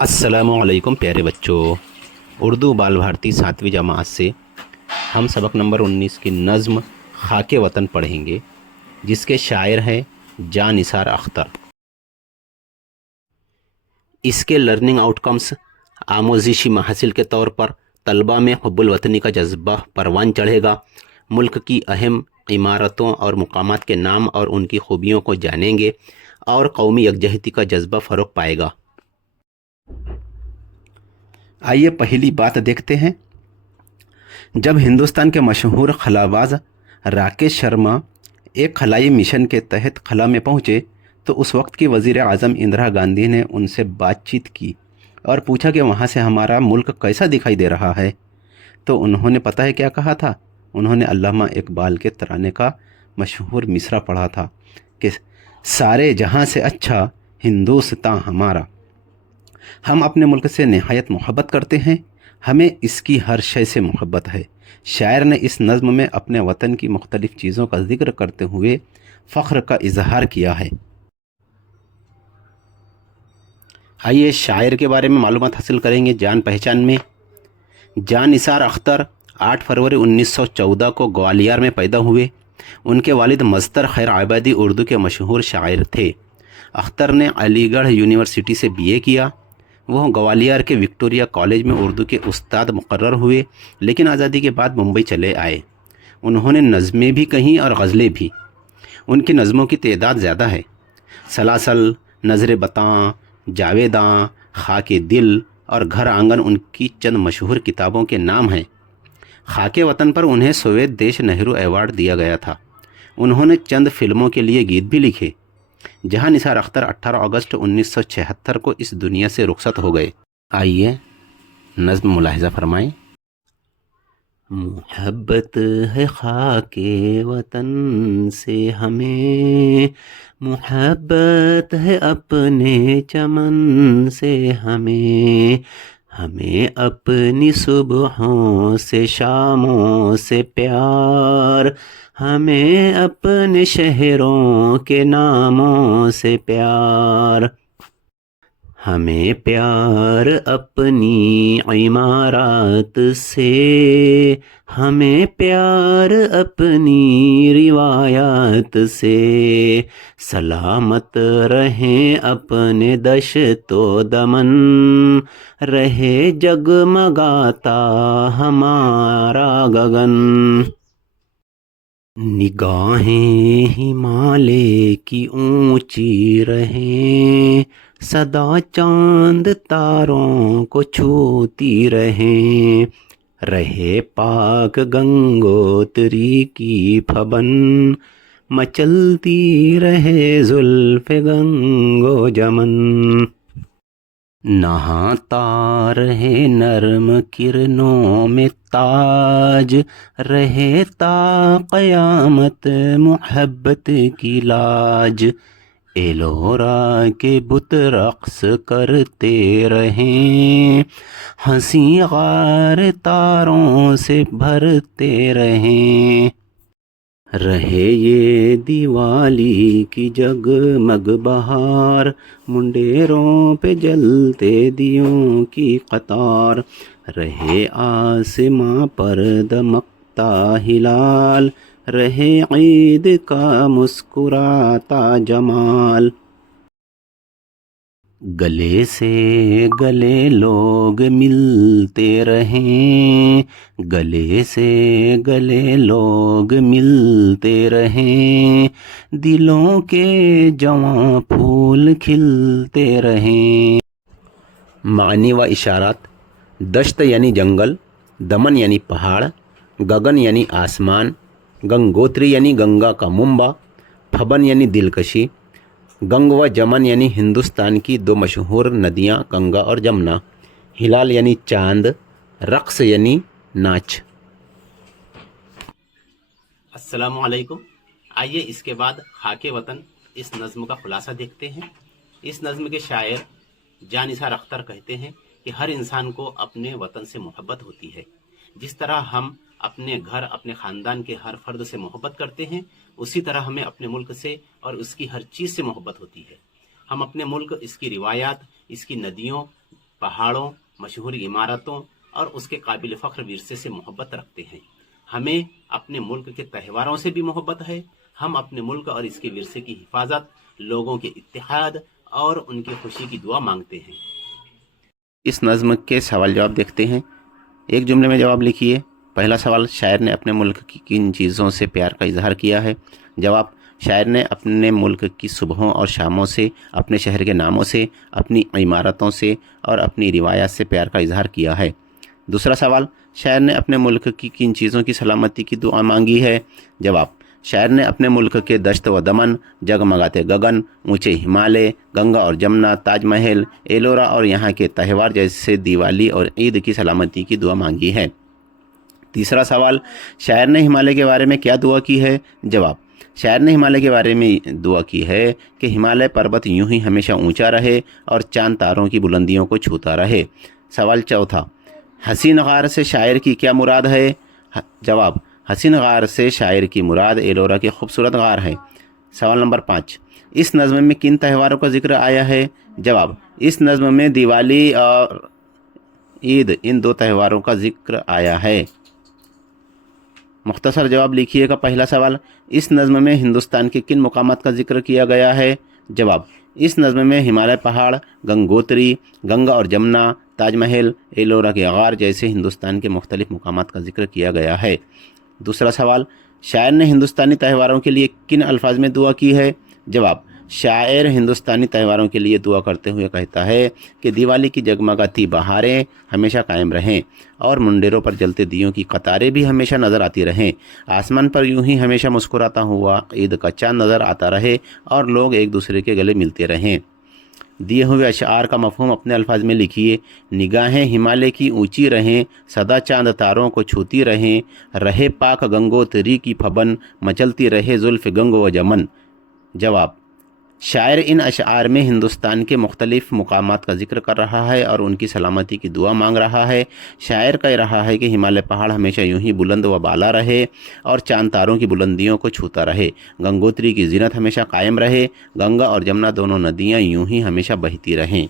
अस्सलामु अलैकुम प्यारे बच्चों। उर्दू बाल भारती 7वीं जमात से हम सबक नंबर 19 की नज़्म खाके वतन पढ़ेंगे, जिसके शायर हैं जान निसार अख्तर। इसके लर्निंग आउटकम्स आमोज़िशी महासिल के तौर पर तलबा में हुब्बुल वतनी का जज्बा परवान चढ़ेगा, मुल्क की अहम इमारतों और मुकामात के नाम और उनकी खूबियों को जानेंगे और कौमी यकजहती का जज्बा फ़रोग़ पाएगा। आइए पहली बात देखते हैं। जब हिंदुस्तान के मशहूर खलाबाज राकेश शर्मा एक खलाई मिशन के तहत खला में पहुँचे तो उस वक्त की वज़ीर आज़म इंदिरा गांधी ने उनसे बातचीत की और पूछा कि वहाँ से हमारा मुल्क कैसा दिखाई दे रहा है। तो उन्होंने पता है क्या कहा था? उन्होंने अल्लामा इकबाल के तराने का मशहूर मिसरा पढ़ा था कि सारे जहाँ से अच्छा हिंदुस्तान हमारा। हम अपने मुल्क से नहायत मोहब्बत करते हैं, हमें इसकी हर शय से मोहब्बत है। शायर ने इस नज़्म में अपने वतन की मुख्तलिफ़ चीज़ों का ज़िक्र करते हुए फ़ख्र का इजहार किया है। आइए शायर के बारे में मालूमात हासिल करेंगे जान पहचान में। जान निसार अख्तर 8 फरवरी 1914 को ग्वालियर में पैदा हुए। उनके वालिद मस्तर खैर आबादी उर्दू के मशहूर शायर थे। अख्तर ने अलीगढ़ यूनिवर्सिटी से BA किया। वह ग्वालियर के विक्टोरिया कॉलेज में उर्दू के उस्ताद मुकर्रर हुए, लेकिन आज़ादी के बाद मुंबई चले आए। उन्होंने नज़में भी कहीं और गज़लें भी। उनकी नज़मों की तादाद ज़्यादा है। सलासल, नज़र बतां, जावेदां, खाके दिल और घर आंगन उनकी चंद मशहूर किताबों के नाम हैं। खाके वतन पर उन्हें सोवियत देश नेहरू अवार्ड दिया गया था। उन्होंने चंद फिल्मों के लिए गीत भी लिखे। जहां निसार अख्तर 18 अगस्त 1976 को इस दुनिया से रुखसत हो गए। आइए नज़्म मुलाहिज़ा फरमाएं। मोहब्बत है खाके वतन से हमें, मोहब्बत है अपने चमन से हमें, हमें अपनी सुबहों से शामों से प्यार, हमें अपने शहरों के नामों से प्यार, हमें प्यार अपनी इमारत से, हमें प्यार अपनी रिवायत से, सलामत रहें अपने दश्तो दमन, रहे जगमगाता हमारा गगन, निगाहें हिमालय की ऊंची रहें, सदा चांद तारों को छूती रहें, रहे पाक गंगोत्री की फबन, मचलती रहे जुल्फ़े गंगो जमन, नहाता रहे नर्म किरणों में ताज, रहे ता क़यामत मोहब्बत की लाज, एलोरा के बुत रक़्स करते रहें, हंसी गार तारों से भरते रहें, रहे ये दिवाली की जगमग बहार, मुंडेरों पे जलते दियों की कतार, रहे आसमां पर दमकता हिलाल, रहे ईद का मुस्कुराता जमाल, गले से गले लोग मिलते रहें, गले से गले लोग मिलते रहें, दिलों के जवां फूल खिलते रहें। मानी व इशारात। दश्त यानी जंगल, दमन यानी पहाड़, गगन यानी आसमान, गंगोत्री यानी गंगा का मुंबा, फबन यानी दिलकशी, गंग व जमन यानी हिंदुस्तान की 2 मशहूर नदियाँ गंगा और जमुना, हिलाल यानी चांद, रक्स यानी नाच। अस्सलामु अलैकुम। आइए इसके बाद खाके वतन इस नज़्म का खुलासा देखते हैं। इस नज़्म के शायर जान निसार अख्तर कहते हैं कि हर इंसान को अपने वतन से मोहब्बत होती है। जिस तरह हम अपने घर, अपने ख़ानदान के हर फ़र्द से मोहब्बत करते हैं, उसी तरह हमें अपने मुल्क से और उसकी हर चीज़ से मोहब्बत होती है। हम अपने मुल्क, इसकी रिवायात, इसकी नदियों पहाड़ों, मशहूर इमारतों और उसके काबिल फ़ख्र विरसे से मोहब्बत रखते हैं। हमें अपने मुल्क के त्योहारों से भी मोहब्बत है। हम अपने मुल्क और इसके विरसे की हिफाजत, लोगों के इत्तेहाद और उनकी खुशी की दुआ मांगते हैं। इस नज़्म के सवाल जवाब देखते हैं। एक जुमले में जवाब लिखिए। पहला सवाल, शायर ने अपने मुल्क की किन चीज़ों से प्यार का इजहार किया है? जवाब, शायर ने अपने मुल्क की सुबहों और शामों से, अपने शहर के नामों से, अपनी इमारतों से और अपनी रिवायात से प्यार का इजहार किया है। दूसरा सवाल, शायर ने अपने मुल्क की किन चीज़ों की सलामती की दुआ मांगी है? जवाब, शायर ने अपने मुल्क के दश्त व दमन, जगमगाते गगन, ऊंचे हिमालय, गंगा और जमुना, ताजमहल, एलोरा और यहाँ के त्यौहार जैसे दिवाली और ईद की सलामती की दुआ मांगी है। तीसरा सवाल, शायर ने हिमालय के बारे में क्या दुआ की है? जवाब, शायर ने हिमालय के बारे में दुआ की है कि हिमालय पर्वत यूं ही हमेशा ऊंचा रहे और चांद तारों की बुलंदियों को छूता रहे। सवाल चौथा, हसीन गार से शायर की क्या मुराद है? जवाब, हसीन गार से शायर की मुराद एलोरा के खूबसूरत गार है। सवाल नंबर 5, इस नज़्म में किन त्योहारों का जिक्र आया है? जवाब, इस नज़्म में दिवाली और ईद, इन दो त्योहारों का जिक्र आया है। मुख्तसर जवाब लिखिएगा। पहला सवाल, इस नज़्म में हिंदुस्तान के किन मुकामात का जिक्र किया गया है? जवाब, इस नज़्म में हिमालय पहाड़, गंगोत्री, गंगा और जमुना, ताजमहल, एलोरा के गार जैसे हिंदुस्तान के मुख्तलिफ मुकामात का जिक्र किया गया है। दूसरा सवाल, शायर ने हिंदुस्तानी त्योहारों के लिए किन अल्फाज में दुआ की है? जवाब, शायर हिंदुस्तानी त्योहारों के लिए दुआ करते हुए कहता है कि दिवाली की जगमगाती बहारें हमेशा कायम रहें और मुंडेरों पर जलते दियों की कतारें भी हमेशा नज़र आती रहें। आसमान पर यूं ही हमेशा मुस्कुराता हुआ ईद का चाँद नज़र आता रहे और लोग एक दूसरे के गले मिलते रहें। दिए हुए अशआर का मफहूम अपने अल्फाज में लिखिए। निगाहें हिमालय की ऊंची रहें, सदा चांद तारों को छूती रहें, रहे पाक गंगोत्री की फबन, मचलती रहे जुल्फ़ गंग व जमन। जवाब, शायर इन अशआर में हिंदुस्तान के मुख्तलिफ मुकामात का जिक्र कर रहा है और उनकी सलामती की दुआ मांग रहा है। शायर कह रहा है कि हिमालय पहाड़ हमेशा यूं ही बुलंद व बाला रहे और चांद तारों की बुलंदियों को छूता रहे, गंगोत्री की जीनत हमेशा कायम रहे, गंगा और जमुना दोनों नदियां यूं ही हमेशा बहती रहें।